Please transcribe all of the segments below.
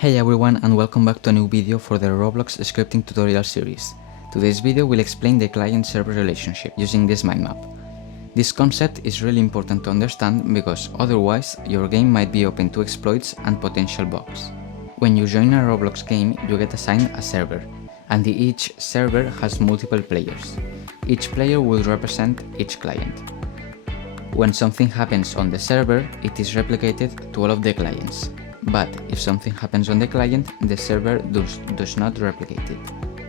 Hey everyone, and welcome back to a new video for the Roblox scripting tutorial series. Today's video will explain the client-server relationship using this mind map. This concept is really important to understand because otherwise your game might be open to exploits and potential bugs. When you join a Roblox game, you get assigned a server, and each server has multiple players. Each player will represent each client. When something happens on the server, it is replicated to all of the clients. But if something happens on the client, the server does not replicate it.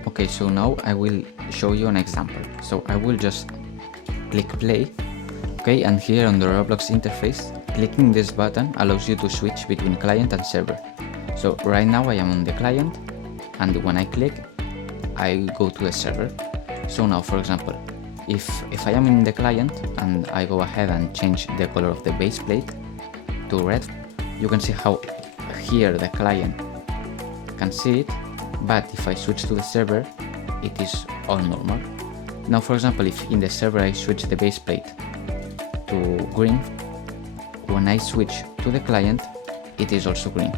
Okay, so now I will show you an example. So I will just click play. Okay, and here on the Roblox interface, clicking this button allows you to switch between client and server. So right now I am on the client, and when I click, I go to the server. So now, for example, if I am in the client and I go ahead and change the color of the base plate to red, you can see how here the client can see it, but if I switch to the server, it is all normal. Now, for example, if in the server I switch the base plate to green, when I switch to the client, it is also green.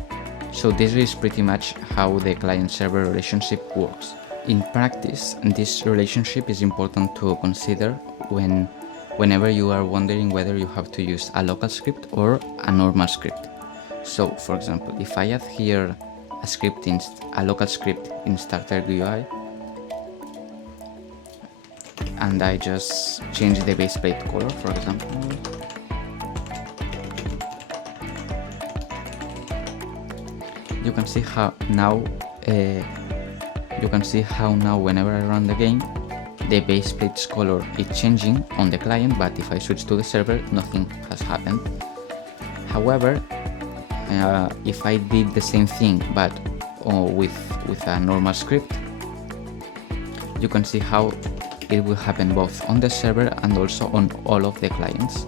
So this is pretty much how the client-server relationship works. In practice, this relationship is important to consider whenever you are wondering whether you have to use a local script or a normal script. So, for example, if I add here a local script in Starter GUI, and I just change the base plate color, for example, you can see how now whenever I run the game, the base plate's color is changing on the client, but if I switch to the server, nothing has happened. However, if I did the same thing but with a normal script, you can see how it will happen both on the server and also on all of the clients.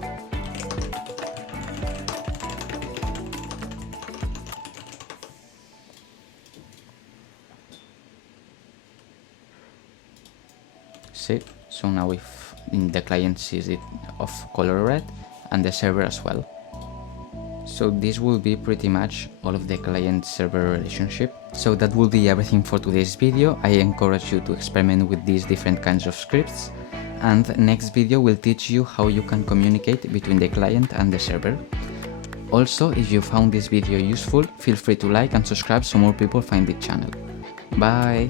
See, so now if the client sees it of color red and the server as well. So this will be pretty much all of the client-server relationship. So that will be everything for today's video. I encourage you to experiment with these different kinds of scripts, and next video will teach you how you can communicate between the client and the server. Also, if you found this video useful, feel free to like and subscribe so more people find the channel. Bye!